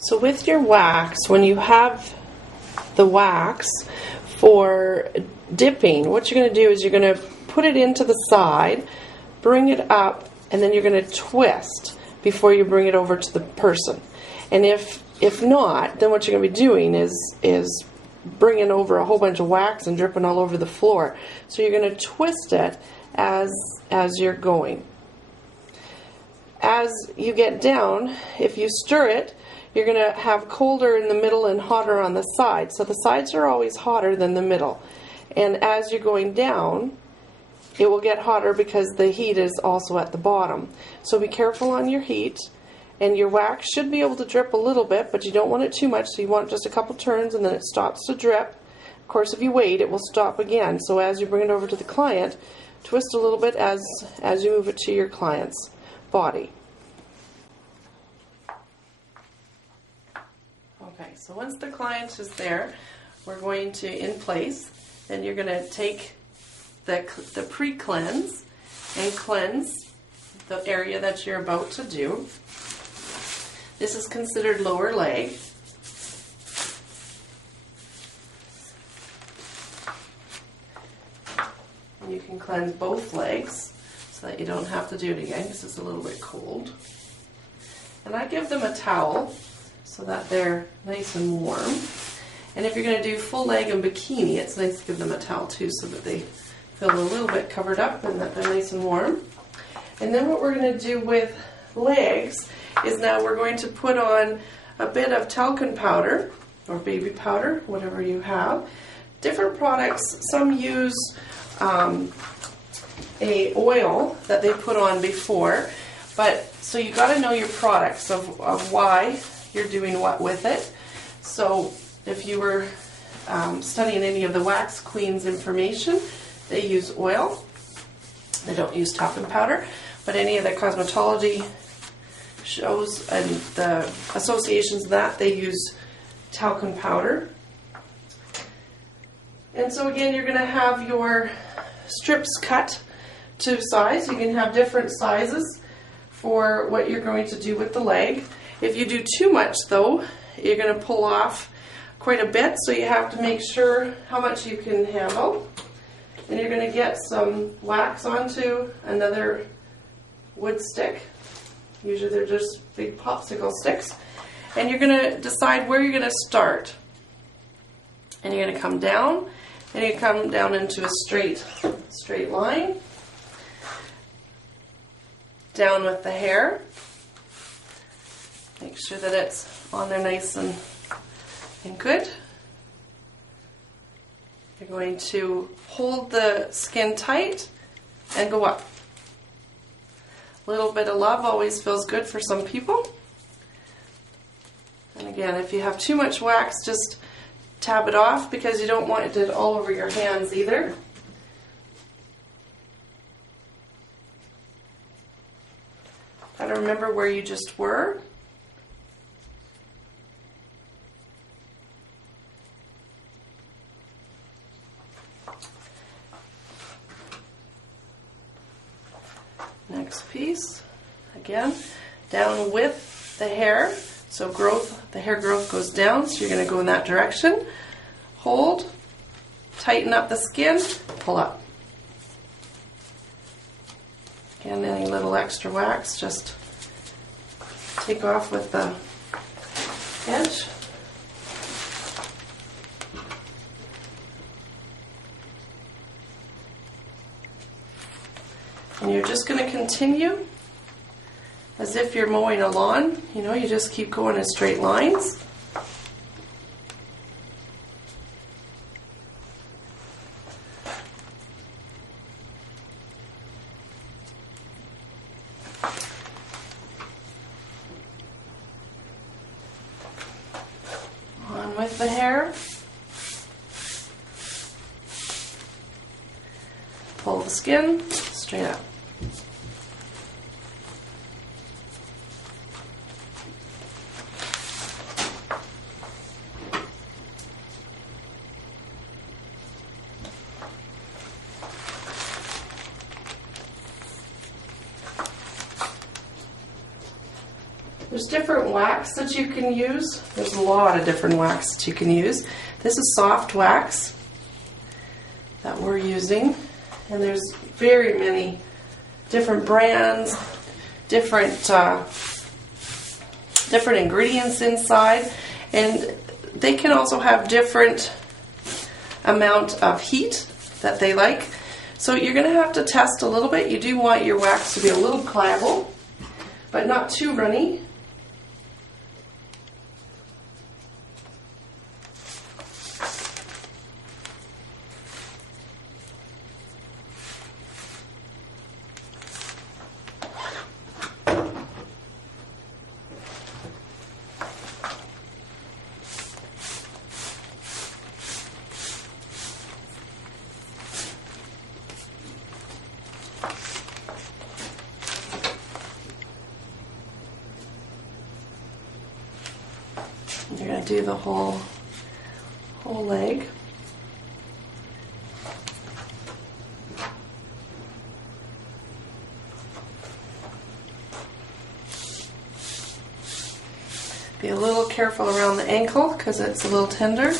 So with your wax, when you have the wax for dipping, what you're going to do is you're going to put it into the side, bring it up, and then you're going to twist before you bring it over to the person. And if not, then what you're going to be doing is bringing over a whole bunch of wax and dripping all over the floor. So you're going to twist it as you're going. As you get down, if you stir it, you're going to have colder in the middle and hotter on the sides. So the sides are always hotter than the middle. And as you're going down, it will get hotter because the heat is also at the bottom. So be careful on your heat. And your wax should be able to drip a little bit, but you don't want it too much, so you want just a couple turns and then it stops to drip. Of course, if you wait, it will stop again. So as you bring it over to the client, twist a little bit as you move it to your client's body. Okay, so once the client is there, we're going to, in place, then you're going to take the pre-cleanse and cleanse the area that you're about to do. This is considered lower leg. And you can cleanse both legs so that you don't have to do it again because it's a little bit cold. And I give them a towel so that they're nice and warm. And if you're going to do full leg and bikini, it's nice to give them a towel too so that they feel a little bit covered up and that they're nice and warm. And then what we're going to do with legs is now we're going to put on a bit of talcum powder or baby powder, whatever you have. Different products, some use a oil that they put on before, but so you got to know your products of why you're doing what with it. So if you were studying any of the Wax Queen's information, they use oil. They don't use talcum powder, but any of the cosmetology shows and the associations that they use talcum powder. And so again, you're going to have your strips cut to size. You can have different sizes for what you're going to do with the leg. If you do too much though, you're going to pull off quite a bit, so you have to make sure how much you can handle. And you're going to get some wax onto another wood stick. Usually they're just big popsicle sticks. And you're going to decide where you're going to start. And you're going to come down, and you come down into a straight line. Down with the hair. Make sure that it's on there nice and good. You're going to hold the skin tight and go up. A little bit of love always feels good for some people. And again, if you have too much wax, just tab it off because you don't want it all over your hands either. Try to remember where you just were. Next piece, again, down with the hair. So the hair growth goes down, so you're going to go in that direction. Hold, tighten up the skin, pull up. Again, any little extra wax, just take off with the edge. And you're just going to continue as if you're mowing a lawn. You know, you just keep going in straight lines. On with the hair. Pull the skin straight up. There's different wax that you can use. There's a lot of different wax that you can use. This is soft wax that we're using, and there's very many different brands, different ingredients inside, and they can also have different amount of heat that they like. So you're going to have to test a little bit. You do want your wax to be a little pliable, but not too runny. You're going to do the whole leg. Be a little careful around the ankle because it's a little tender.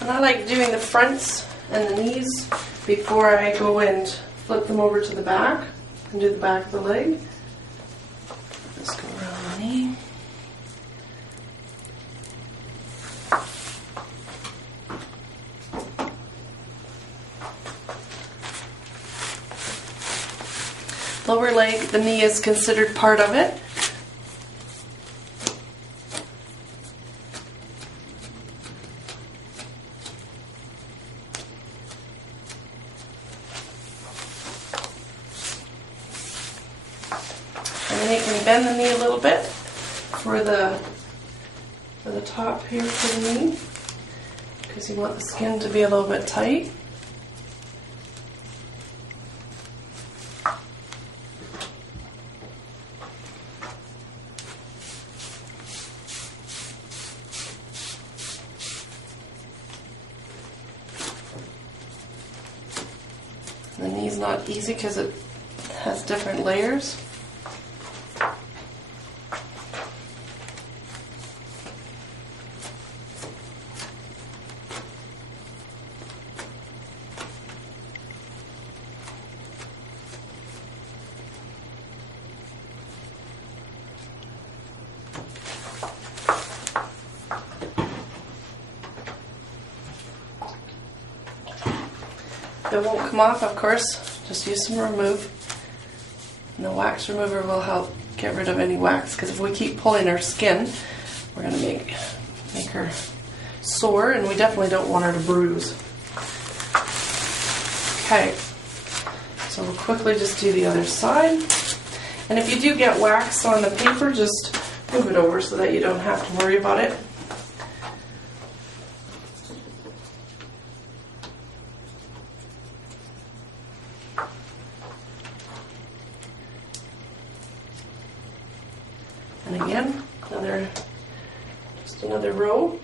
And I like doing the fronts and the knees before I go and flip them over to the back and do the back of the leg. Let's go around the knee. Lower leg, the knee is considered part of it. And then you can bend the knee a little bit for the top here for the knee, because you want the skin to be a little bit tight. The knee's not easy because it has different layers. If it won't come off, of course, just use some remove. And the wax remover will help get rid of any wax, because if we keep pulling our skin, we're going to make her sore, and we definitely don't want her to bruise. Okay, so we'll quickly just do the other side. And if you do get wax on the paper, just move it over so that you don't have to worry about it. And again, just another row.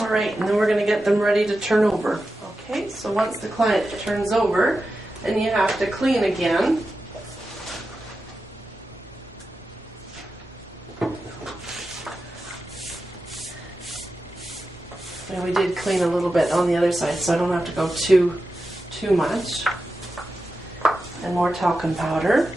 Alright, and then we're going to get them ready to turn over. Okay, so once the client turns over, then you have to clean again. And we did clean a little bit on the other side, so I don't have to go too much. And more talcum powder.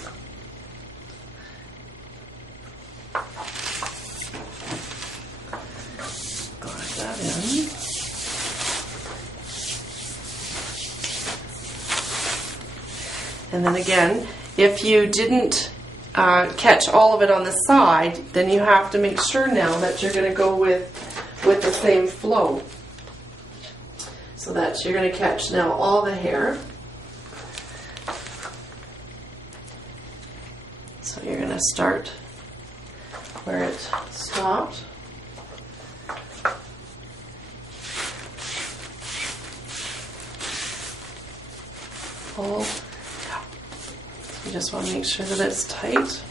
And then again, if you didn't catch all of it on the side, then you have to make sure now that you're going to go with the same flow. So that you're going to catch now all the hair. So you're going to start where it stopped. pull. You just want to make sure that it's tight.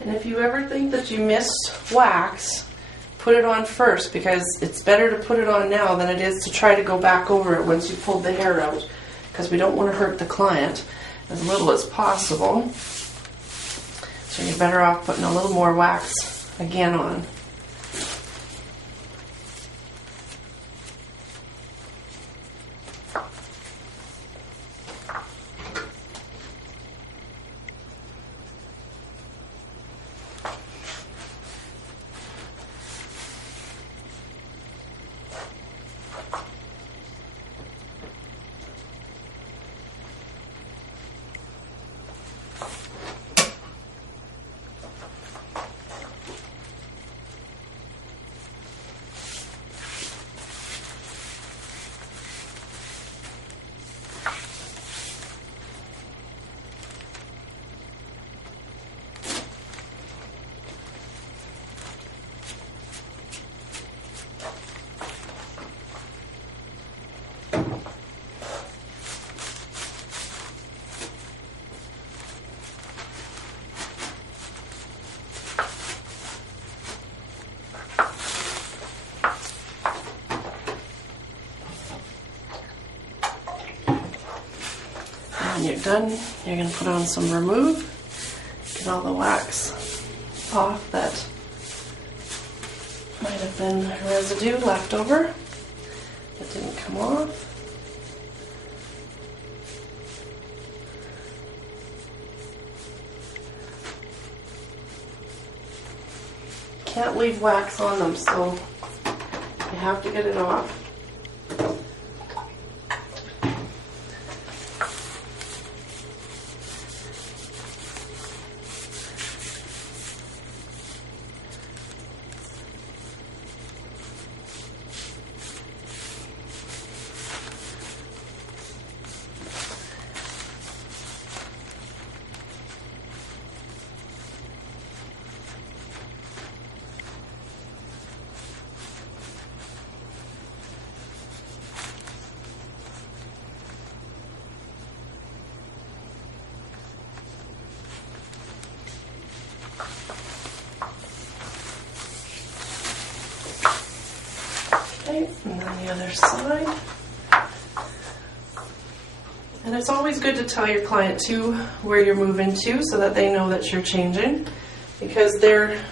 And if you ever think that you missed wax, put it on first, because it's better to put it on now than it is to try to go back over it once you pulled the hair out, because we don't want to hurt the client as little as possible. So you're better off putting a little more wax again on. When you're done, you're going to put on some Remove, get all the wax off that might have been residue left over that didn't come off. Can't leave wax on them, so you have to get it off. Okay, and then the other side. And it's always good to tell your client too where you're moving to, so that they know that you're changing, because they're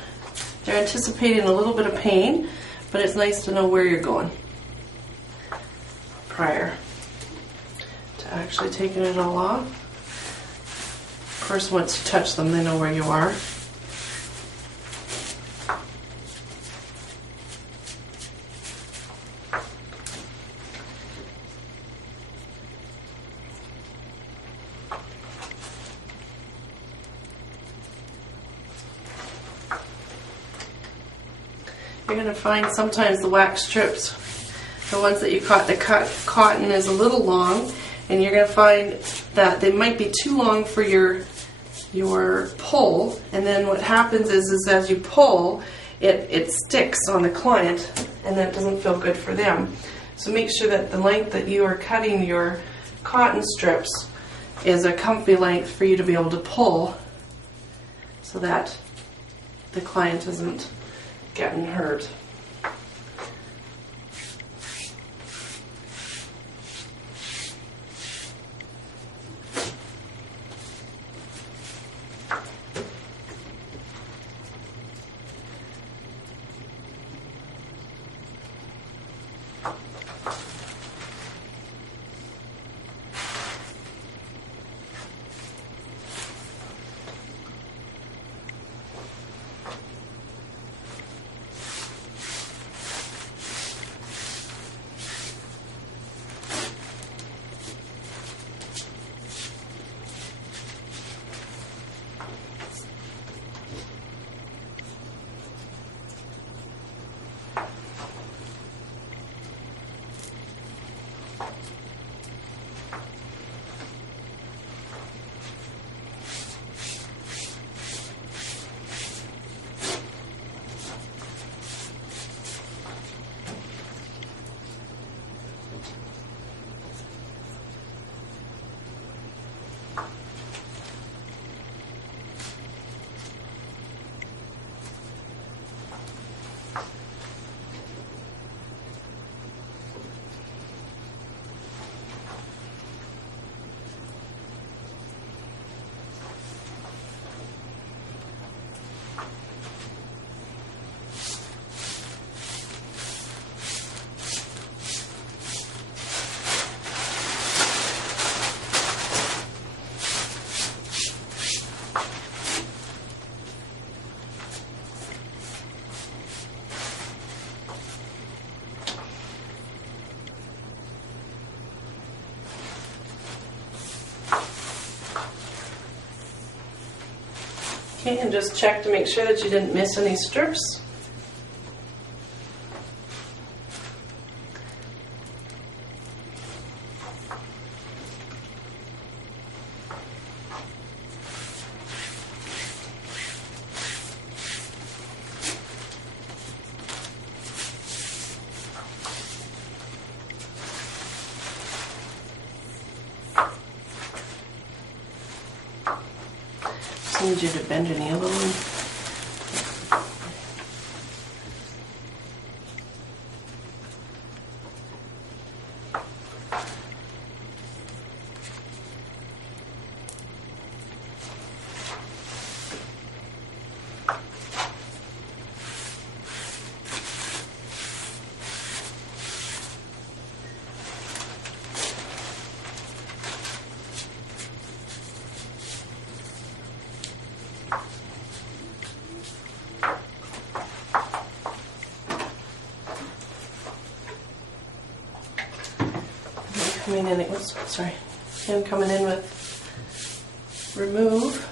anticipating a little bit of pain, but it's nice to know where you're going prior to actually taking it all off. Of course, once you touch them, they know where you are. You're going to find sometimes the wax strips, the ones that you cut, the cotton is a little long, and you're going to find that they might be too long for your pull, and then what happens is as you pull, it sticks on the client, and that doesn't feel good for them. So make sure that the length that you are cutting your cotton strips is a comfy length for you to be able to pull so that the client isn't getting hurt. Okay, and just check to make sure that you didn't miss any strips. I need you to bend your knee a little. Coming in, oops, sorry. I'm coming in with remove.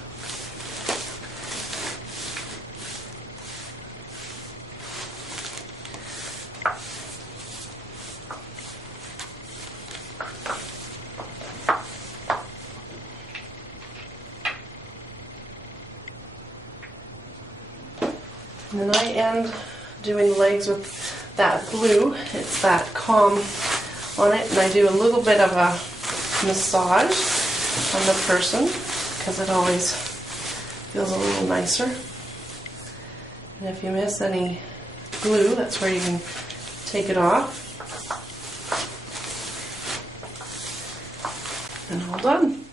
And then I end doing legs with that blue. It's that calm on it, and I do a little bit of a massage on the person because it always feels a little nicer. And if you miss any glue, that's where you can take it off. And all done.